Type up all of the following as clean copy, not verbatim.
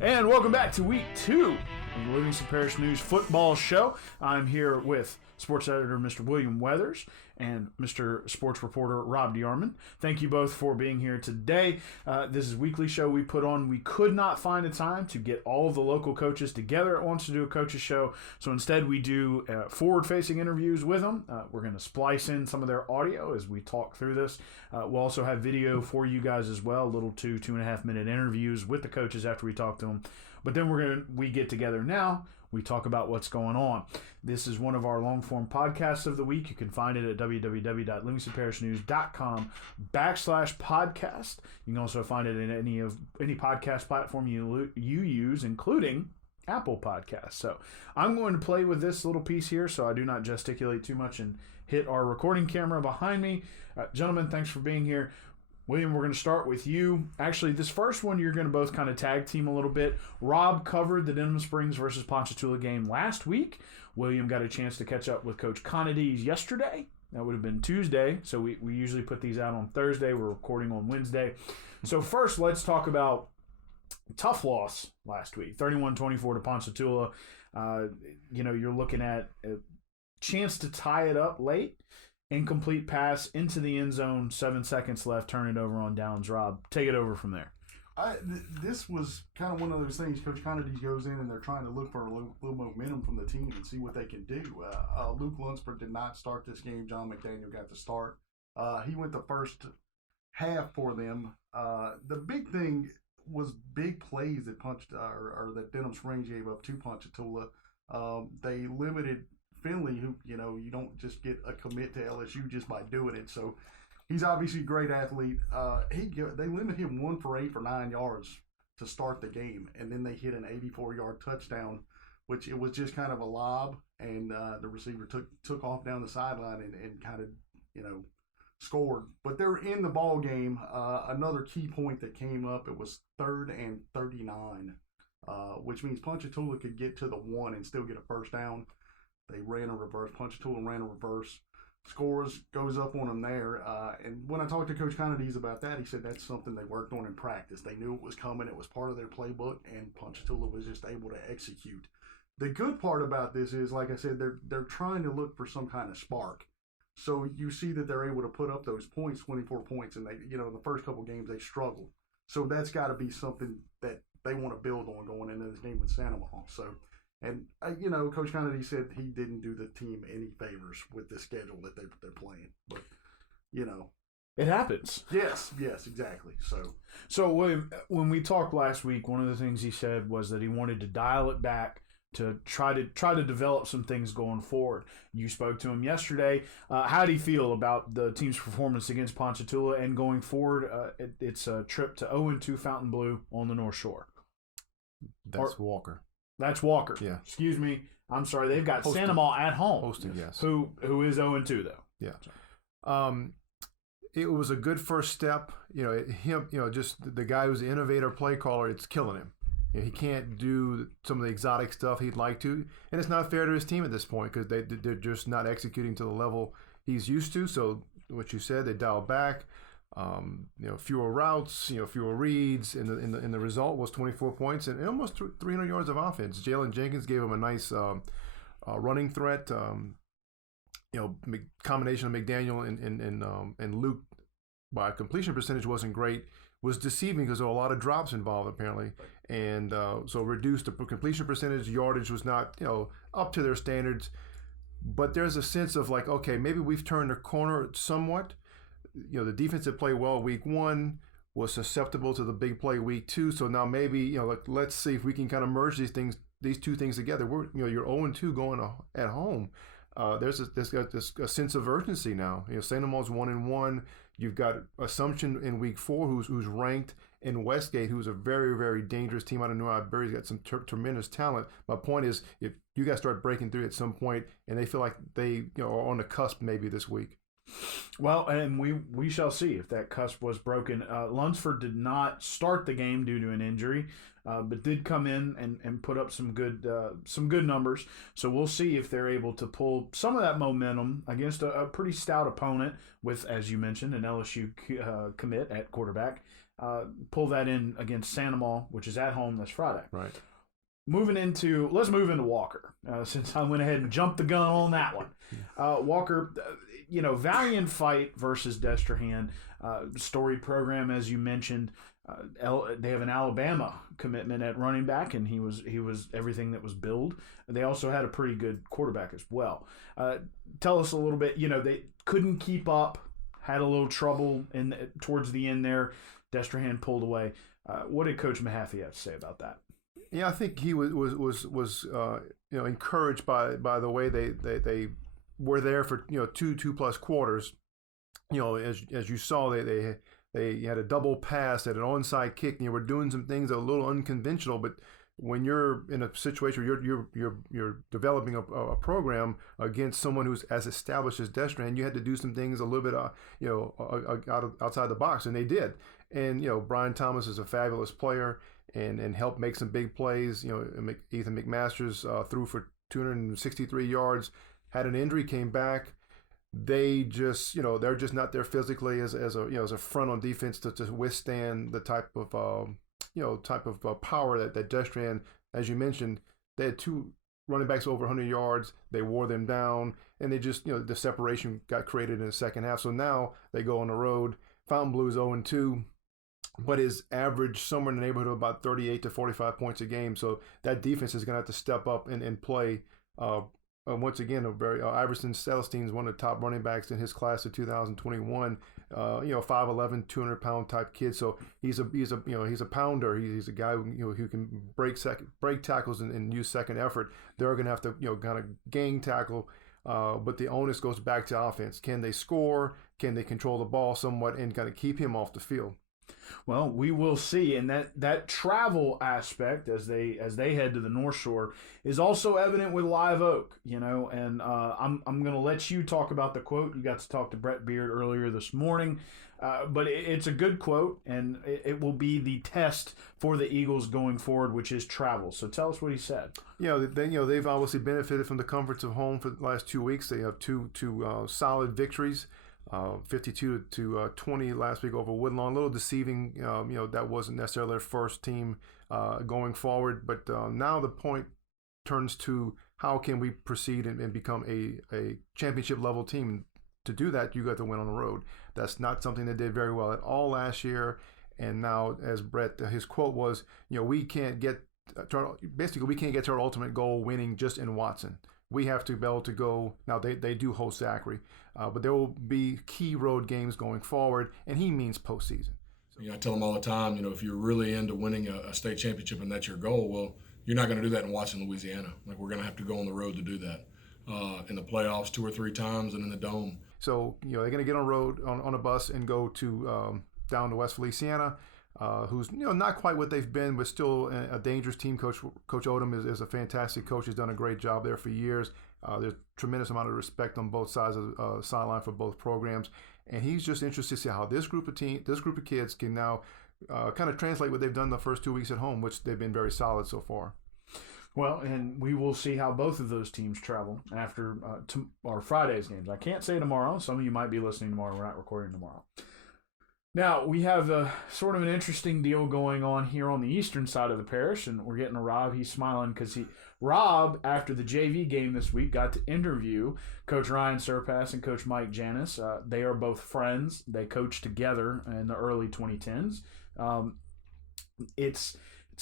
And welcome back to week 2 of the Livingston Parish News Football Show. I'm here with sports editor Mr. William Weathers and Mr. Sports reporter Rob DeArmond. Thank you both for being here today. This is a weekly show we put on. We could not find a time to get all of the local coaches together at once to do a coaches show, so instead we do forward-facing interviews with them. We're going to splice in some of their audio as we talk through this. We'll also have video for you guys as well, little 2.5 minute interviews with the coaches after we talk to them. But then we get together now. We talk about what's going on. This is one of our long-form podcasts of the week. You can find it at www.livingstonparishnews.com/podcast. You can also find it in any podcast platform you use, including Apple Podcasts. So I'm going to play with this little piece here so I do not gesticulate too much and hit our recording camera behind me. Gentlemen, thanks for being here. William, we're going to start with you. Actually, this first one, you're going to both kind of tag team a little bit. Rob covered the Denham Springs versus Ponchatoula game last week. William got a chance to catch up with Coach Conades yesterday. That would have been Tuesday, so we usually put these out on Thursday. We're recording on Wednesday. So first, let's talk about tough loss last week, 31-24 to Ponchatoula. You're looking at a chance to tie it up late. Incomplete pass into the end zone, 7 seconds left, turn it over on downs. Rob, take it over from there. This was kind of one of those things. Coach Conades goes in and they're trying to look for a little momentum from the team and see what they can do. Luke Lunsford did not start this game. John McDaniel got the start. He went the first half for them. The big thing was big plays that that Denham Springs gave up to Ponchatoula. They limited Finley, who, you don't just get a commit to LSU just by doing it. So he's obviously a great athlete. They limit him 1 for 8 for 9 yards to start the game, and then they hit an 84-yard touchdown, which it was just kind of a lob, and the receiver took off down the sideline and kind of, scored. But they're in the ball game. Another key point that came up, it was 3rd and 39, which means Ponchatoula could get to the 1 and still get a first down. They ran a reverse. Ponchatoula ran a reverse. Scores goes up on them there. And when I talked to Coach Conades about that, he said that's something they worked on in practice. They knew it was coming. It was part of their playbook, and Ponchatoula was just able to execute. The good part about this is, like I said, they're trying to look for some kind of spark. So you see that they're able to put up those points, 24 points, and they, in the first couple games they struggled. So that's got to be something that they want to build on going into this game with Santa Maria. So. And, Coach Conades said he didn't do the team any favors with the schedule that they're playing. But, It happens. Yes, exactly. So William, when we talked last week, one of the things he said was that he wanted to dial it back to try to develop some things going forward. You spoke to him yesterday. How do you feel about the team's performance against Ponchatoula and going forward? It's a trip to Owen to Fontainebleau on the North Shore. Walker. That's Walker. Yeah. Excuse me. I'm sorry. They've got Santa Maria at home. Hosting, yes. Who is 0-2 though. Yeah. It was a good first step. Just the guy who's the innovator play caller, it's killing him. He can't do some of the exotic stuff he'd like to, and it's not fair to his team at this point because they're just not executing to the level he's used to. So what you said, they dialed back. Fewer routes, fewer reads, and the result was 24 points and almost 300 yards of offense. Jalen Jenkins gave him a nice running threat. Combination of McDaniel and Luke, by completion percentage wasn't great, was deceiving because there were a lot of drops involved apparently, and so reduced the completion percentage. Yardage was not up to their standards, but there's a sense of like, okay, maybe we've turned the corner somewhat. The defense that played well week 1 was susceptible to the big play week 2. So now maybe, let's see if we can kind of merge these two things together. You're 0-2 going at home. There's a sense of urgency now. St. Amal's 1-1. You've got Assumption in week 4, who's ranked, and Westgate, who's a very, very dangerous team out of New Iberia. He's got some tremendous talent. My point is, if you guys start breaking through at some point, and they feel like they are on the cusp maybe this week. Well, and we shall see if that cusp was broken. Lunsford did not start the game due to an injury, but did come in and put up some good numbers. So we'll see if they're able to pull some of that momentum against a pretty stout opponent with, as you mentioned, an LSU commit at quarterback. Pull that in against Sandoval, which is at home this Friday. Right. Let's move into Walker, since I went ahead and jumped the gun on that one. Walker, valiant fight versus Destrehan. Storied program, as you mentioned. They have an Alabama commitment at running back, and he was everything that was billed. They also had a pretty good quarterback as well. Tell us a little bit. They couldn't keep up, had a little trouble towards the end there. Destrehan pulled away. What did Coach Mahaffey have to say about that? Yeah, I think he was encouraged by the way they were there for 2+ quarters. As you saw, they had a double pass at an onside kick, and they were doing some things that are a little unconventional. But when you're in a situation where you're developing a program against someone who's as established as Destrehan, you had to do some things a little bit outside the box, and they did. And Brian Thomas is a fabulous player and helped make some big plays. Ethan McMaster's threw for 263 yards, had an injury, came back. They just, they're just not there physically as a front on defense to withstand the type of power that Destrehan, as you mentioned, they had 2 running backs over 100 yards. They wore them down, and they just, the separation got created in the second half. So now they go on the road. Fontainebleau is 0-2, but is average somewhere in the neighborhood of about 38 to 45 points a game. So that defense is going to have to step up and play. Once again, Iverson Celestine is one of the top running backs in his class of 2021. 5'11", 200-pound type kid. So he's a pounder. He's a guy who can break tackles and use second effort. They're going to have to kind of gang tackle. But the onus goes back to offense. Can they score? Can they control the ball somewhat and kind of keep him off the field? Well, we will see, and that travel aspect as they head to the North Shore is also evident with Live Oak, And I'm going to let you talk about the quote. You got to talk to Brett Beard earlier this morning, but it's a good quote, and it will be the test for the Eagles going forward, which is travel. So tell us what he said. They've obviously benefited from the comforts of home for the last 2 weeks. They have two solid victories. 52-20 last week over Woodlawn. A little deceiving, that wasn't necessarily their first team going forward. But now the point turns to how can we proceed and become a championship level team. To do that, you got to win on the road. That's not something they did very well at all last year. And now, as Brett, his quote was, we can't get to our ultimate goal winning just in Watson. We have to be able to go. Now they do host Zachary, but there will be key road games going forward, and he means postseason. I tell them all the time, if you're really into winning a state championship and that's your goal, well, you're not going to do that in Watson, Louisiana. We're going to have to go on the road to do that in the playoffs 2 or 3 times and in the Dome. So they're going to get on road on a bus and go to down to West Feliciana. Who's not quite what they've been, but still a dangerous team. Coach Odom is a fantastic coach. He's done a great job there for years. There's a tremendous amount of respect on both sides of the sideline for both programs, and he's just interested to see how this group of kids can now kind of translate what they've done the first 2 weeks at home, which they've been very solid so far. Well, and we will see how both of those teams travel after our Friday's games. I can't say tomorrow. Some of you might be listening tomorrow. We're not recording tomorrow. Now, we have sort of an interesting deal going on here on the eastern side of the parish, and we're getting to Rob. He's smiling because Rob, after the JV game this week, got to interview Coach Ryan Surpass and Coach Mike Janis. They are both friends. They coached together in the early 2010s. It's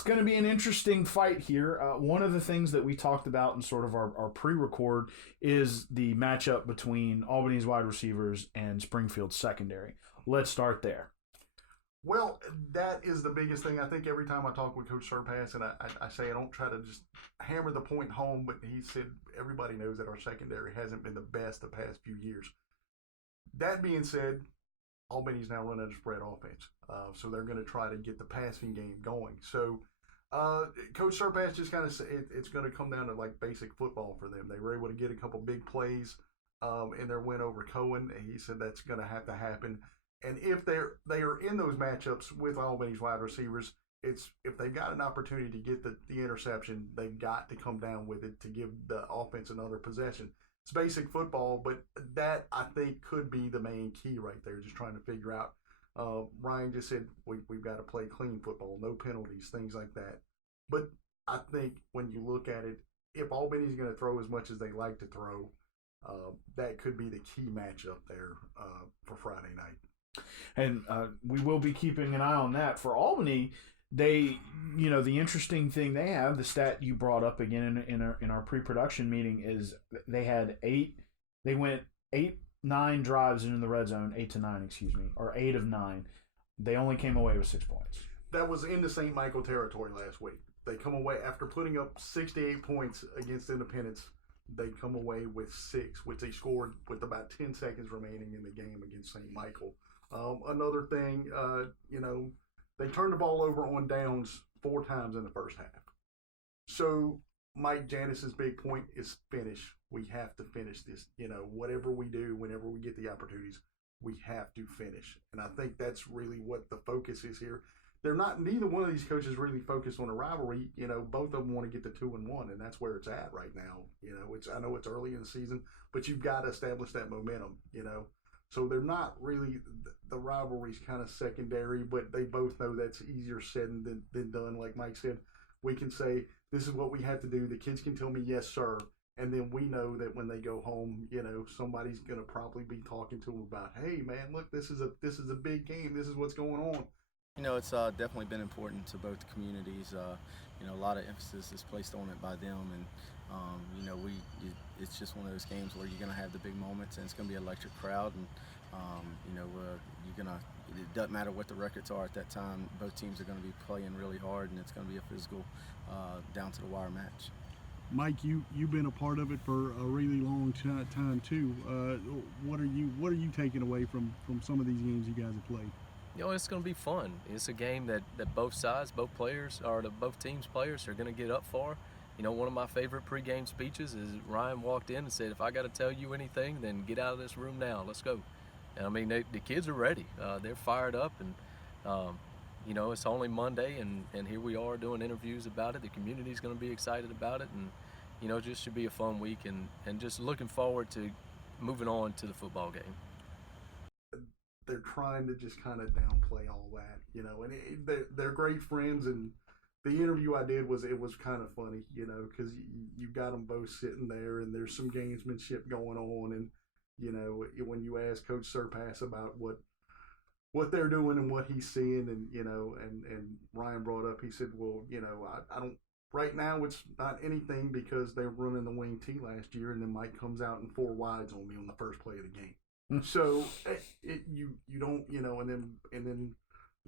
going to be an interesting fight here. One of the things that we talked about in sort of our pre-record is the matchup between Albany's wide receivers and Springfield's secondary. Let's start there. Well, that is the biggest thing. I think every time I talk with Coach Surpass, and I say I don't try to just hammer the point home, but he said everybody knows that our secondary hasn't been the best the past few years. That being said, Albany's now running a spread offense, so they're going to try to get the passing game going. So Coach Surpass just kind of said it's going to come down to like basic football for them. They were able to get a couple big plays in their win over Cohen. And he said that's going to have to happen. And if they are in those matchups with Albany's wide receivers, it's if they've got an opportunity to get the interception, they've got to come down with it to give the offense another possession. It's basic football, but that I think could be the main key right there, just trying to figure out. Ryan just said we've got to play clean football, no penalties, things like that. But I think when you look at it, if Albany's going to throw as much as they like to throw, that could be the key matchup there for Friday night. And we will be keeping an eye on that. For Albany, they, the interesting thing they have, the stat you brought up again in our pre-production meeting, is they went 9 drives in the red zone, 8 to 9, excuse me, or 8 of 9. They only came away with 6 points. That was in the St. Michael territory last week. They come away after putting up 68 points against Independence. They come away with 6, which they scored with about 10 seconds remaining in the game against St. Michael. Another thing, they turned the ball over on downs 4 times in the first half. So Mike Janis's big point is finish. We have to finish this. Whatever we do, whenever we get the opportunities, we have to finish. And I think that's really what the focus is here. Neither one of these coaches really focused on a rivalry. Both of them want to get to 2-1, and that's where it's at right now. I know it's early in the season, but you've got to establish that momentum. So they're not really, the rivalry's kind of secondary, but they both know that's easier said than done. Like Mike said, we can say, this is what we have to do. The kids can tell me, yes, sir. And then we know that when they go home, somebody's going to probably be talking to them about, hey, man, look, this is a big game. This is what's going on. It's definitely been important to both communities. A lot of emphasis is placed on it by them, and it's just one of those games where you're going to have the big moments, and it's going to be an electric crowd, and it doesn't matter what the records are at that time. Both teams are going to be playing really hard, and it's going to be a physical, down to the wire match. Mike, you've been a part of it for a really long time too. What are you taking away from some of these games you guys have played? It's going to be fun. It's a game that both sides, both teams' players are going to get up for. One of my favorite pregame speeches is Ryan walked in and said, if I got to tell you anything, then get out of this room now. Let's go. And the kids are ready. They're fired up, and it's only Monday, and here we are doing interviews about it. The community's going to be excited about it, and it just should be a fun week, and just looking forward to moving on to the football game. They're trying to just kind of downplay all that, and they're great friends. And the interview I did was kind of funny, because you got them both sitting there, and there's some gamesmanship going on. And when you ask Coach Surpass about what they're doing and what he's seeing, and Ryan brought up, he said, well, I don't. Right now, it's not anything because they were running the wing T last year, and then Mike comes out in 4 wides on me on the first play of the game. So you don't, and then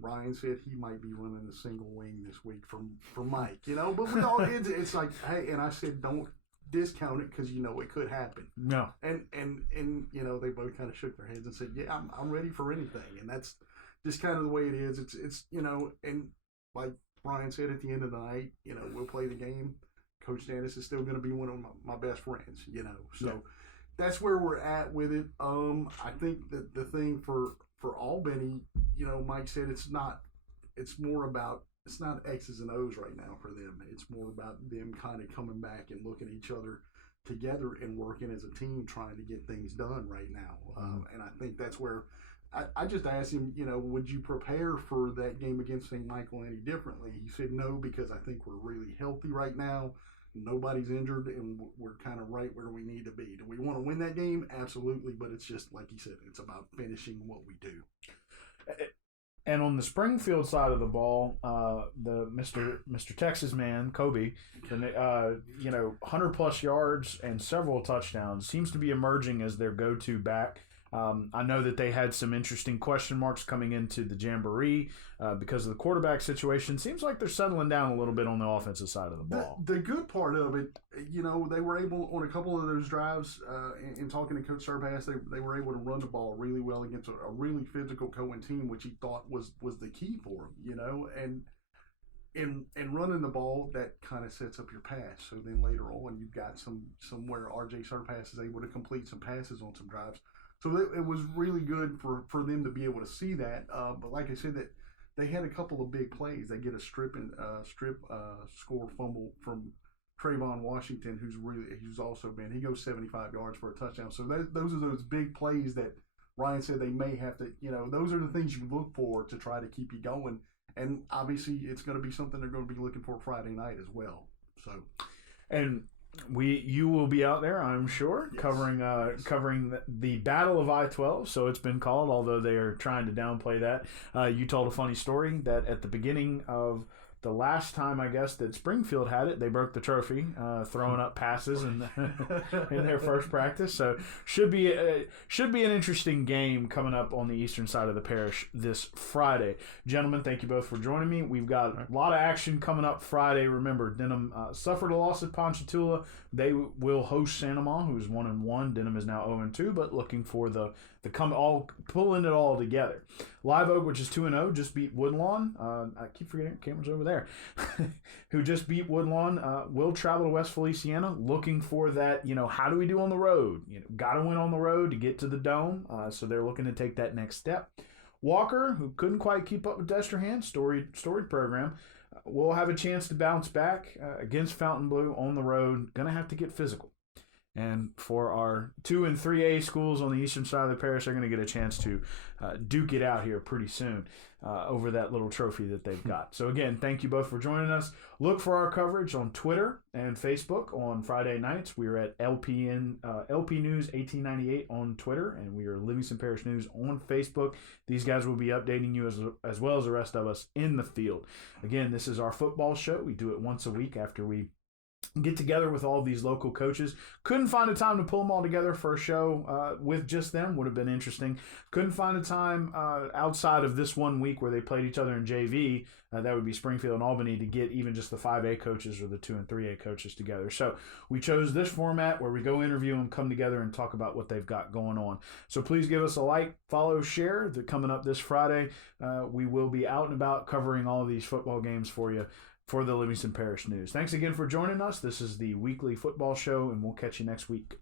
Ryan said he might be running a single wing this week for Mike, but we all it's like, hey, and I said don't discount it because it could happen. No. And they both kind of shook their heads and said, yeah, I'm ready for anything, and that's just kind of the way it is. It's and like Brian said at the end of the night, we'll play the game. Coach Dennis is still going to be one of my best friends, so. Yeah. That's where we're at with it. I think that the thing for Albany, Mike said it's not X's and O's right now for them. It's more about them kind of coming back and looking at each other together and working as a team, trying to get things done right now. And I think that's where I just asked him, would you prepare for that game against St. Michael any differently? He said no, because I think we're really healthy right now. Nobody's injured, and we're kind of right where we need to be. Do we want to win that game? Absolutely, but it's just, like he said, it's about finishing what we do. And on the Springfield side of the ball, the Mr. Texas man, Kobe, 100-plus yards and several touchdowns, seems to be emerging as their go-to back. I know that they had some interesting question marks coming into the Jamboree because of the quarterback situation. Seems like they're settling down a little bit on the offensive side of the ball. The good part of it, they were able, on a couple of those drives, in talking to Coach Surpass, they were able to run the ball really well against a really physical Cohen team, which he thought was the key for him, and in running the ball, that kind of sets up your pass. So then later on, you've got somewhere RJ Surpass is able to complete some passes on some drives. So it was really good for them to be able to see that. But like I said, that they had a couple of big plays. They get a strip score fumble from Trayvon Washington, who's also been, he goes 75 yards for a touchdown. So those are those big plays that Ryan said they may have to, those are the things you look for to try to keep you going. And obviously it's going to be something they're going to be looking for Friday night as well. So, and you will be out there, I'm sure, yes, covering the Battle of I-12. So it's been called, although they are trying to downplay that. You told a funny story that at the beginning of the last time, I guess, that Springfield had it, they broke the trophy, throwing up passes in their first practice. So should be an interesting game coming up on the eastern side of the parish this Friday. Gentlemen, thank you both for joining me. We've got a lot of action coming up Friday. Remember, Denham suffered a loss at Ponchatoula. They will host Santa Ma, who's 1-1. Denham is now 0-2, but looking for the pulling it all together. Live Oak, which is 2-0, just beat Woodlawn. I keep forgetting Cameron's over there. Who just beat Woodlawn. Will travel to West Feliciana, looking for that. How do we do on the road? Got to win on the road to get to the Dome. So they're looking to take that next step. Walker, who couldn't quite keep up with Destrehan, storied program, will have a chance to bounce back against Fountain Blue on the road. Going to have to get physical. And for our 2 and 3A schools on the eastern side of the parish, they're going to get a chance to duke it out here pretty soon over that little trophy that they've got. So again, thank you both for joining us. Look for our coverage on Twitter and Facebook on Friday nights. We are at LPN LP News 1898 on Twitter, and we are Livingston Parish News on Facebook. These guys will be updating you as well as the rest of us in the field. Again, this is our football show. We do it once a week after we get together with all of these local coaches. Couldn't find a time to pull them all together for a show with just them. Would have been interesting. Couldn't find a time outside of this 1 week where they played each other in JV. That would be Springfield and Albany, to get even just the 5A coaches or the 2 and 3A coaches together. So we chose this format where we go interview them, come together, and talk about what they've got going on. So please give us a like, follow, share. They're coming up this Friday. We will be out and about covering all of these football games for you for the Livingston Parish News. Thanks again for joining us. This is the weekly football show, and we'll catch you next week.